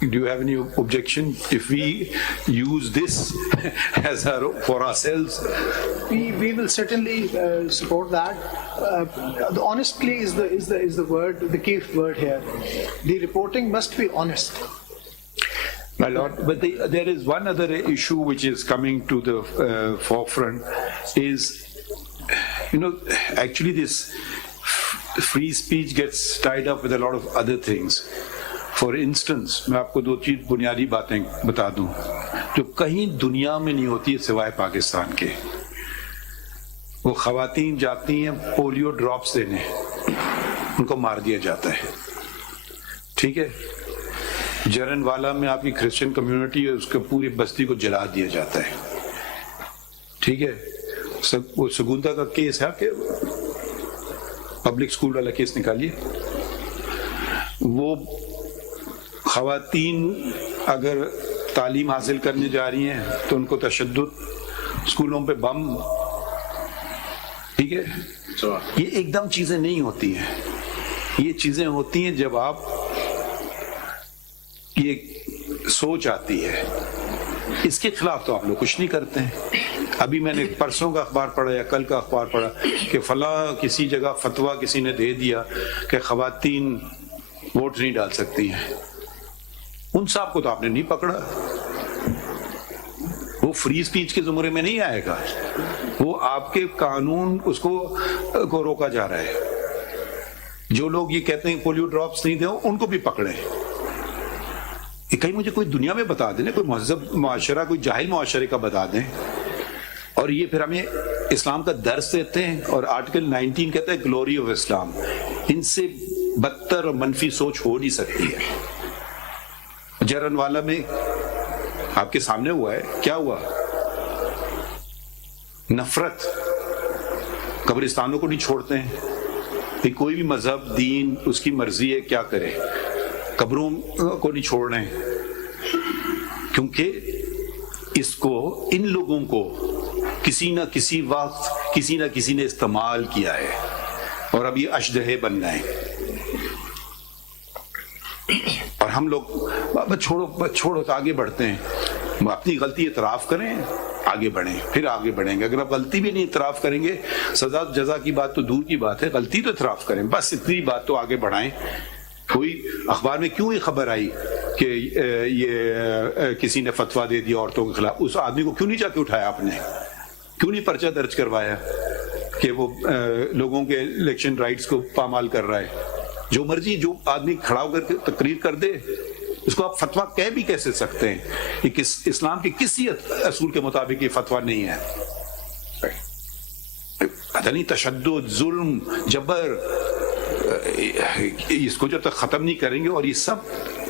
Do you have any objection if we use this as for ourselves? We will certainly support that. The honestly is the word, the key word here. The reporting must be honest. My lord, but there is one other issue which is coming to the forefront is, actually this free speech gets tied up with a lot of other things. For instance میں آپ کو دو چیز بنیادی باتیں بتا دوں جو کہیں دنیا میں نہیں ہوتی ہے سوائے پاکستان کے. وہ خواتین جاتی ہیں پولیو ڈراپس دینے, ان کو مار دیا جاتا ہے. ٹھیک ہے, جرن والا میں آپ کی کرسچن کمیونٹی ہے, اس کے پوری بستی کو جلا دیا جاتا ہے. ٹھیک ہے, وہ سگونتا کا کیس ہے کہ پبلک اسکول والا کیس نکالیے. وہ خواتین اگر تعلیم حاصل کرنے جا رہی ہیں تو ان کو تشدد, اسکولوں پہ بم. ٹھیک ہے, یہ ایک دم چیزیں نہیں ہوتی ہیں. یہ چیزیں ہوتی ہیں جب آپ یہ سوچ آتی ہے. اس کے خلاف تو آپ لوگ کچھ نہیں کرتے ہیں. ابھی میں نے پرسوں کا اخبار پڑھا یا کل کا اخبار پڑھا کہ فلاں کسی جگہ فتویٰ کسی نے دے دیا کہ خواتین ووٹ نہیں ڈال سکتی ہیں. ان صاحب کو تو آپ نے نہیں پکڑا. وہ فری اسپیچ کے زمرے میں نہیں آئے گا. وہ آپ کے قانون اس کو روکا جا رہا ہے. جو لوگ یہ کہتے ہیں پولیو ڈراپس نہیں دیں ان کو بھی پکڑے. کہیں مجھے کوئی دنیا میں بتا دیں, کوئی مہذب معاشرہ, کوئی جاہل معاشرے کا بتا دیں. اور یہ پھر ہمیں اسلام کا درس دیتے ہیں, اور آرٹیکل 19 کہتا ہے گلوری آف اسلام. ان سے بدتر اور منفی سوچ ہو نہیں سکتی ہے. جرن والا میں آپ کے سامنے ہوا ہے, کیا ہوا؟ نفرت. قبرستانوں کو نہیں چھوڑتے ہیں کہ کوئی بھی مذہب دین اس کی مرضی ہے کیا کرے. قبروں کو نہیں چھوڑ رہے ہیں کیونکہ اس کو ان لوگوں کو کسی نہ کسی وقت کسی نہ کسی نے استعمال کیا ہے, اور اب یہ اشدہے بن گئے. اور ہم لوگ چھوڑو تو آگے بڑھتے ہیں. اپنی غلطی اعتراف کریں, آگے بڑھیں, پھر آگے بڑھیں گے. اگر آپ غلطی بھی نہیں اعتراف کریں گے, سزا جزا کی بات تو دور کی بات ہے, غلطی تو اعتراف کریں, بس اتنی بات تو آگے بڑھائیں. کوئی اخبار میں کیوں یہ خبر آئی کہ یہ کسی نے فتویٰ دے دیا عورتوں کے خلاف, اس آدمی کو کیوں نہیں جا کے اٹھایا آپ نے؟ کیوں نہیں پرچہ درج کروایا کہ وہ لوگوں کے الیکشن رائٹس کو پامال کر رہا ہے؟ جو مرضی جو آدمی کھڑا ہو کر کے تقریر کر دے, اس کو آپ فتویٰ کہہ بھی کیسے سکتے ہیں؟ یہ اسلام کے کسی اصول کے مطابق یہ فتویٰ نہیں ہے. پتہ نہیں تشدد, ظلم, جبر, اس کو جب تک ختم نہیں کریں گے, اور یہ سب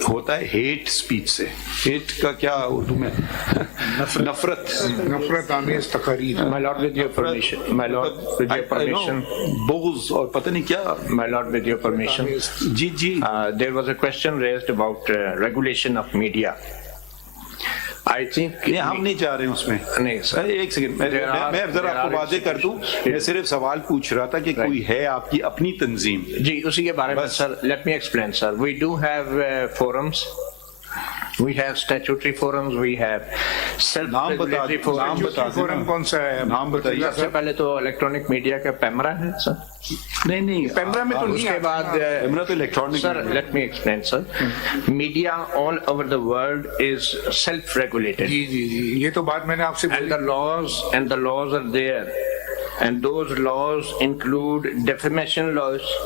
ہوتا ہے ہیٹ سپیچ سے. ہیٹ کا کیا اردو میں؟ نفرت آمیز تقاریر. My Lord, with your permission. My Lord, with your permission. بغض اور پتہ نہیں کیا. My Lord, with your permission. G G. There was a question raised about regulation of media. I think ہم نہیں جا رہے ہیں اس میں. نہیں سر, ایک سیکنڈ, میں ذرا آپ کو واضح کر دوں. میں صرف سوال پوچھ رہا تھا کہ کوئی ہے آپ کی اپنی تنظیم؟ جی اسی کے بارے میں سر. Let me explain sir. We do have forums. We have statutory forums. We have self-regulatory forums. Forum کون سا ہے؟ نام بتائیے. سب سے پہلے تو الیکٹرانک میڈیا کا پیمرا ہے سر. نہیں پیمرا میں تو اس نہیں. کے بعد پیمرا تو electronic. Sir let me explain sir. Media all over the world is self-regulated. جی جی جی, یہ تو بات میں نے آپ سے And the laws are there. And those laws include defamation laws,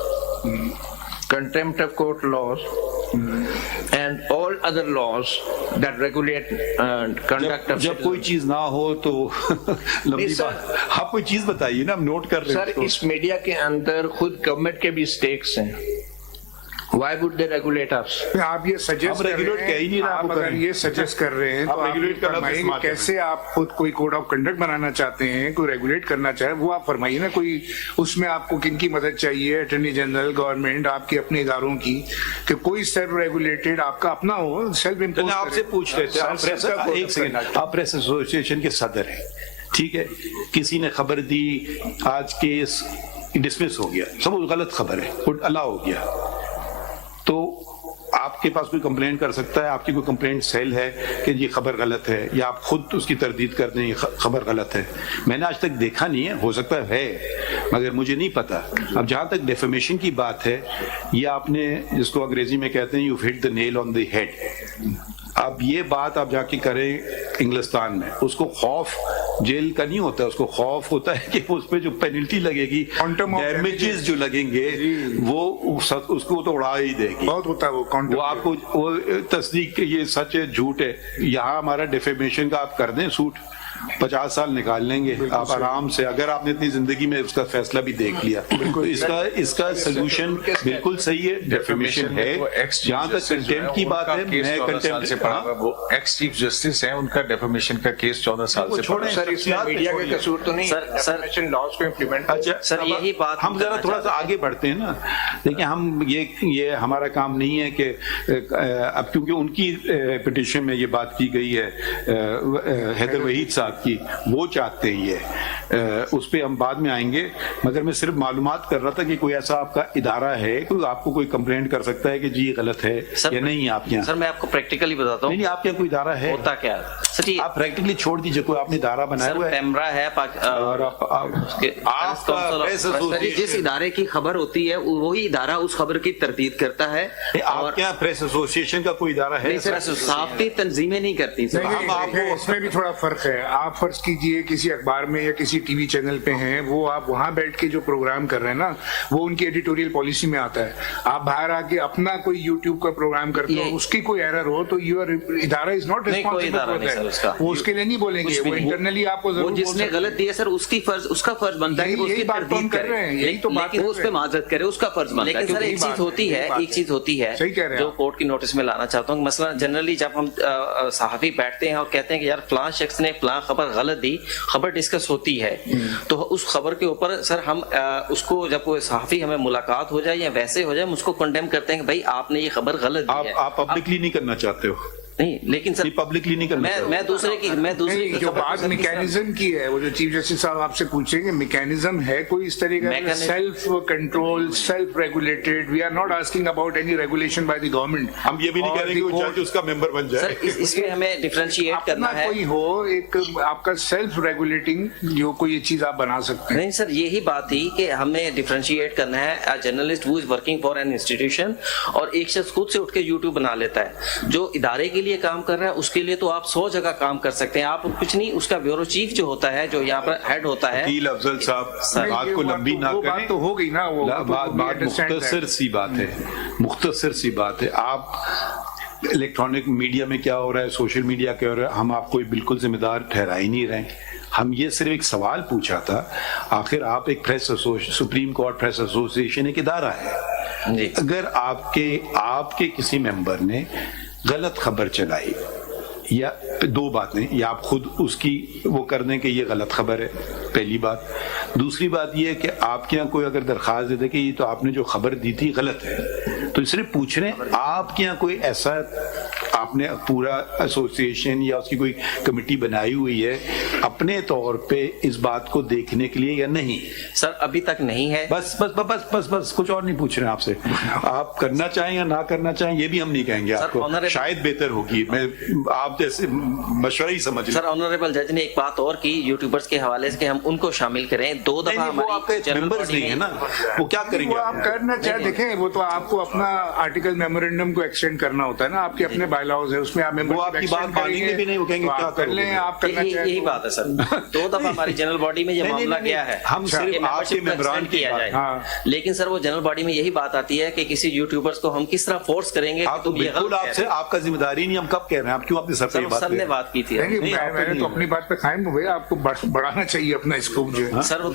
contempt of court laws, and all other laws that regulate conduct of جب کوئی چیز نہ ہو تو لمبی بات. آپ کوئی چیز بتائیے نا, ہم نوٹ کر رہے ہیں. سر اس میڈیا کے اندر خود گورنمنٹ کے بھی سٹیکس ہیں. Why would they regulate us? آپ یہ سجیسٹ کر رہے ہیں, آپ اگر یہ سجیسٹ کر رہے ہیں تو آپ فرمائیں کیسے آپ خود کوئی کوڈ آف کنڈکٹ بنانا چاہتے ہیں, کوئی ریگولیٹ کرنا چاہے, وہ آپ فرمائیے نا. کوئی اس میں آپ کو کن کی مدد چاہیے؟ اٹارنی جنرل, گورنمنٹ, آپ کے اپنے اداروں کی, کہ کوئی سیلف ریگولیٹڈ آپ کا اپنا ہو, سیلف امپوز. آپ سے پوچھ رہے تھے, ایک سیکنڈ, آپ پریس ایسوسی ایشن کے صدر ہیں, ٹھیک ہے, کسی نے خبر دی آج کیس ڈسمس ہو گیا, سب غلط خبر ہے, اللہ ہو گیا, تو آپ کے پاس کوئی کمپلین کر سکتا ہے, آپ کی کوئی کمپلینٹ سیل ہے کہ یہ خبر غلط ہے, یا آپ خود اس کی تردید کر دیں یہ خبر غلط ہے. میں نے آج تک دیکھا نہیں ہے, ہو سکتا ہے مگر مجھے نہیں پتا. اب جہاں تک ڈیفیمیشن کی بات ہے, یہ آپ نے جس کو انگریزی میں کہتے ہیں you hit the Nile on the head. اب یہ بات آپ جا کے کریں انگلستان میں, اس کو خوف جیل کا نہیں ہوتا, اس کو خوف ہوتا ہے کہ اس پہ جو پینلٹی لگے گی, ڈیمیجز جو لگیں گے وہ اس کو تو اڑا ہی دے گی. بہت ہوتا ہے وہ آپ کو وہ تصدیق یہ سچ ہے جھوٹ ہے. یہاں ہمارا ڈیفیمیشن کا آپ کر دیں سوٹ, 50 سال نکال لیں گے آپ آرام سے, اگر آپ نے اتنی زندگی میں اس کا فیصلہ بھی دیکھ لیا. اس کا سلوشن بالکل صحیح ہے, ڈیفیمیشن ہے. جہاں تک کنٹمپٹ کی بات ہے, میں کنٹمپٹ سے پڑھا, وہ ایکس چیف جسٹس ہیں, ان کا ڈیفیمیشن کا کیس 14 سال سے چھوڑیں سر, اس میں میڈیا کا قصور تو نہیں, سر لاز کو امپلیمنٹ. اچھا سر یہی بات ہم ذرا تھوڑا سا آگے بڑھتے ہیں نا. دیکھیں ہم یہ ہمارا کام نہیں ہے کہ اب کیونکہ ان کی پٹیشن میں یہ بات کی گئی ہے حیدر وحید صاحب کی, وہ چاہتے ہیں یہ, اس پہ ہم بعد میں آئیں گے. مگر میں صرف معلومات کر رہا تھا کہ کوئی ایسا آپ کا ادارہ ہے, کوئی آپ کو کوئی کمپلینٹ کر سکتا ہے کہ جی یہ غلط ہے یا نہیں آپ کے یہاں. سر میں آپ کو پریکٹیکلی بتاتا ہوں, نہیں آپ کے یہاں کوئی ادارہ ہے, ہوتا کیا سر, آپ پریکٹیکلی چھوڑ دیجیے, کوئی آپ نے ادارہ بنایا ہوا ہے پیمرا ہے, اور آپ کا جس ادارے کی خبر ہوتی ہے وہی ادارہ اس خبر کی تردید کرتا ہے. آپ کے یہاں پریس ایسوسیشن کا کوئی ادارہ ہے؟ صحافتی تنظیمیں نہیں کرتی سر. اس میں بھی تھوڑا فرق ہے. آپ فرض کیجئے کسی اخبار میں یا کسی ٹی وی چینل پہ ہیں, وہ آپ وہاں بیٹھ کے جو پروگرام کر رہے ہیں نا, وہ ان کی ایڈیٹوریل پالیسی میں آتا ہے. آپ باہر آ کے اپنا کوئی یوٹیوب کا پروگرام کرتے ہو, اس کی کوئی ایرر ہو تو یور ادارہ از ناٹ ریسپانسبل. وہ اس کے لیے نہیں بولیں گے, وہ انٹرنلی آپ کو ضرور, جس نے غلط دیا سر اس کا فرض بنتا ہے کہ اس کی تردید کرے, لیکن اس پہ معذرت کرے, اس کا فرض بنتا ہے. لیکن سر ایک چیز ہوتی ہے جو کورٹ کی نوٹس میں لانا چاہتا ہوں. مثلا جنرلی جب ہم صحافی بیٹھتے ہیں اور کہتے ہیں کہ یار فلاں شخص نے فلاں خبر غلط دی, خبر ڈسکس ہوتی ہے, تو اس خبر کے اوپر سر ہم اس کو جب کوئی صحافی ہمیں ملاقات ہو جائے یا ویسے ہو جائے, ہم اس کو کنڈیم کرتے ہیں کہ بھائی آپ نے یہ خبر غلط دی ہے. آپ پبلکلی نہیں کرنا چاہتے ہو؟ نہیں, لیکن سر پبلکلی نہیں کرنا, میں دوسرے کی جو بات میکینزم کی ہے, وہ جو چیف جسٹس صاحب آپ سے پوچھیں گے میکینزم ہے کوئی اس طریقے کا self control, self regulated. We are not asking about any regulation by the government. ہم یہ بھی نہیں کہہ رہے کہ وہ جج اس کا ممبر بن جائے. سر اس میں ہمیں ڈفرینشیٹ کرنا ہے, کوئی ہو ایک آپ کا سیلف ریگولیٹنگ جو کوئی چیز آپ بنا سکتے ہیں. نہیں سر, یہی بات تھی کہ ہمیں ڈفرینشیٹ کرنا ہے. Journalist who is working for an institution, اور ایک شخص خود سے اٹھ کے یوٹیوب بنا لیتا ہے. جو ادارے کے لیے کام کر رہا ہے اس کے لیے تو آپ 100 جگہ کام کر سکتے ہیں. آپ کچھ نہیں, اس کا بیورو چیف جو ہوتا ہے, جو یہاں پر ہیڈ ہوتا ہے. وکیل افضل صاحب بات کو لمبی نہ کریں, بات تو ہو گئی نا, وہ بات مختصر سی بات ہے. آپ الیکٹرانک میڈیا میں کیا ہو رہا ہے, سوشل میڈیا کیا ہو رہا ہے, ہم آپ کو بالکل ذمہ دار ٹھہرا ہی نہیں رہے. ہم یہ صرف ایک سوال پوچھا تھا, آخر آپ ایک سپریم کورٹ پریس ایسوسیشن ایک ادارہ ہے, اگر آپ کے کسی ممبر نے غلط خبر چلائی, یا 2 باتیں, یا آپ خود اس کی وہ کر دیں کہ یہ غلط خبر ہے, پہلی بات. دوسری بات یہ ہے کہ آپ کے یہاں کوئی اگر درخواست دے دے کہ یہ تو آپ نے جو خبر دی تھی غلط ہے, تو صرف پوچھ رہے ہیں آپ کے یہاں کوئی ایسا آپ نے پورا ایسوسیشن یا اس کی کوئی کمیٹی بنائی ہوئی ہے اپنے طور پہ اس بات کو دیکھنے کے لیے یا نہیں؟ سر ابھی تک نہیں ہے. بس بس بس بس بس کچھ اور نہیں پوچھ رہے ہیں آپ سے. آپ کرنا چاہیں یا نہ کرنا چاہیں یہ بھی ہم نہیں کہیں گے آپ کو, شاید بہتر ہوگی. میں آپ جیسے مشورہ ہی سمجھ رہے. سر آنریبل جج نے ایک بات اور کی یوٹیوبرز کے حوالے سے کہ ہم ان کو شامل کریں. 2 دفعہ ہماری ممبرز نہیں ہے نا, وہ کیا کریں گے؟ آپ کرنا چاہے دیکھیں, وہ تو آپ کو اپنا آرٹیکل میمورینڈم کو ایکسٹینڈ کرنا ہوتا ہے نا, آپ کے اپنے بائی لاز ہے, اس میں آپ وہ آپ کی بات مانیں گے بھی نہیں, وہ کہیں گے کیا کر لیں. آپ کرنا چاہیں یہی بات ہے سر. 2 دفعہ ہماری جنرل باڈی میں یہ معاملہ گیا ہے, ہم صرف آپ کے ممبران کی کیا جائے. لیکن سر وہ جنرل باڈی میں یہی بات آتی ہے کہ کسی یوٹیوبرز کو ہم کس طرح فورس کریں گے. بالکل آپ سے, آپ کا ذمہ داری نہیں, ہم کب کہہ رہے ہیں, آپ کیوں اپنے سر نے بات کی تھی. میں نے تو اپنی بات پہ قائم ہو گیا, آپ کو بڑھانا چاہیے اپنا اسکوپ جو ہے. سر